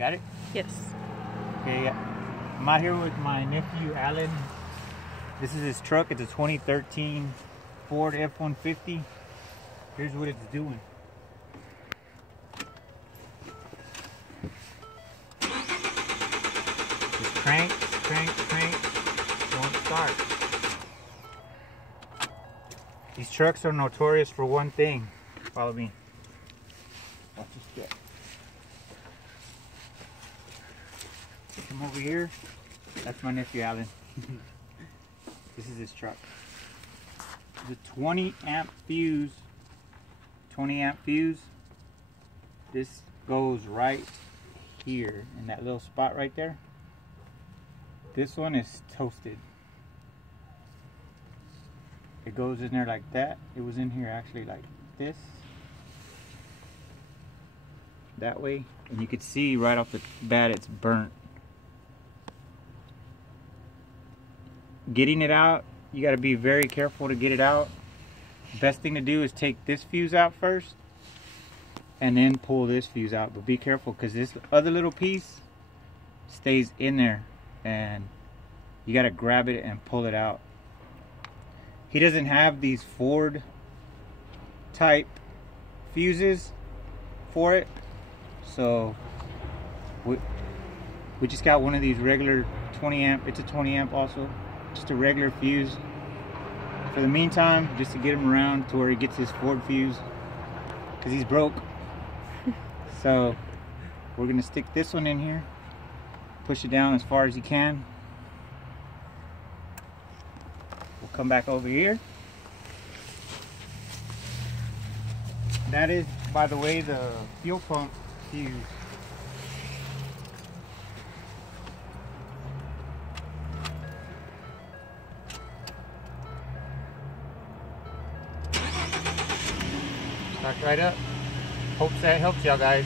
Got it? Yes. Okay, I'm out here with my nephew Alan. This is his truck. It's a 2013 Ford F-150. Here's what it's doing. Just crank, don't start. These trucks are notorious for one thing. Follow me. Watch this step. Come over here. That's my nephew Alan. This is his truck. It's a 20 amp fuse. 20 amp fuse. This goes right here in that little spot right there. This one is toasted. It goes in there like that. It was in here actually like this. That way. And you could see right off the bat it's burnt. Getting it out, you got to be very careful to get it out. Best thing to do is take this fuse out first and then pull this fuse out, but be careful because this other little piece stays in there and you got to grab it and pull it out. He doesn't have these Ford type fuses for it, so we just got one of these regular 20 amp. It's a 20 amp also, just a regular fuse for the meantime, just to get him around to where he gets his Ford fuse because he's broke. So we're gonna stick this one in here, push it down as far as you can. We'll come back over here. That is, by the way, the fuel pump fuse. Start right up. Hope that helps y'all guys.